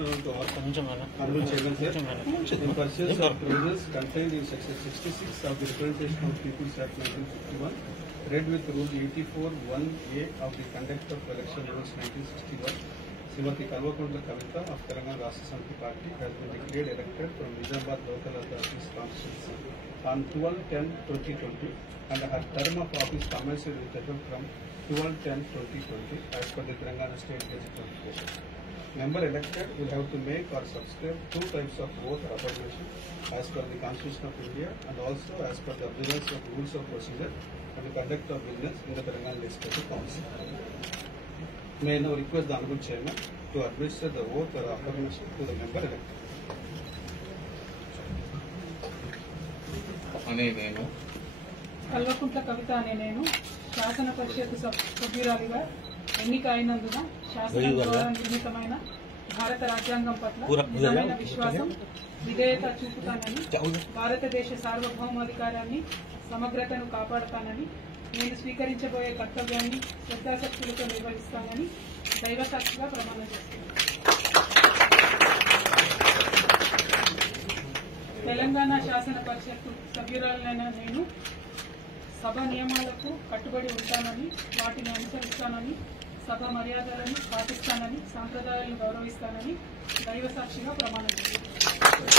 Honorable Chairman, sir, in pursuance of provisions contained in Section 66 of the Representation of People's Act 1951, read with Rule 84(1)(a) of the Conduct of Election Rules 1961, Srimati Kalvakonda Kavita of Telangana Rashtra Samiti Party has been declared elected from Nizamabad Local Authorities Constituency on 12/10/2020, and her term of office commenced with effect from 12/10/2020 as per the Telangana State Gazette notification. Member elected will have to make or subscribe 2 types of oath or affirmation as per the Constitution of India and also as per the observance of rules of procedure and the conduct of business in the Telangana Legislative Council. May I now request the Honorable Chairman to administer the oath or affirmation to the member elected. Kalvakuntla Kavitha అనే నేను శాసన పరిషత్ సభ్యురాలిగా ఎన్నిక అయినందున శాసనం ద్వారా నిర్మితమైన భారత రాజ్యాంగం పట్ల నిజమైన విశ్వాసం విధేయత చూపుతానని, భారతదేశ సార్వభౌమాధికారాన్ని సమగ్రతను కాపాడుతానని, నేను స్వీకరించబోయే కర్తవ్యాన్ని శ్రద్ధాశక్తులతో నిర్వహిస్తానని దైవసాక్షిగా ప్రమాణం చేస్తున్నాను. తెలంగాణ శాసన పరిషత్ సభ్యురాలైన నేను సభ నియమాలకు కట్టుబడి ఉంటానని, వాటిని అనుసరిస్తానని, సభ మర్యాదలను పాటిస్తానని, సాంప్రదాయాలను గౌరవిస్తానని దైవసాక్షిగా ప్రమాణం చేస్తున్నాను.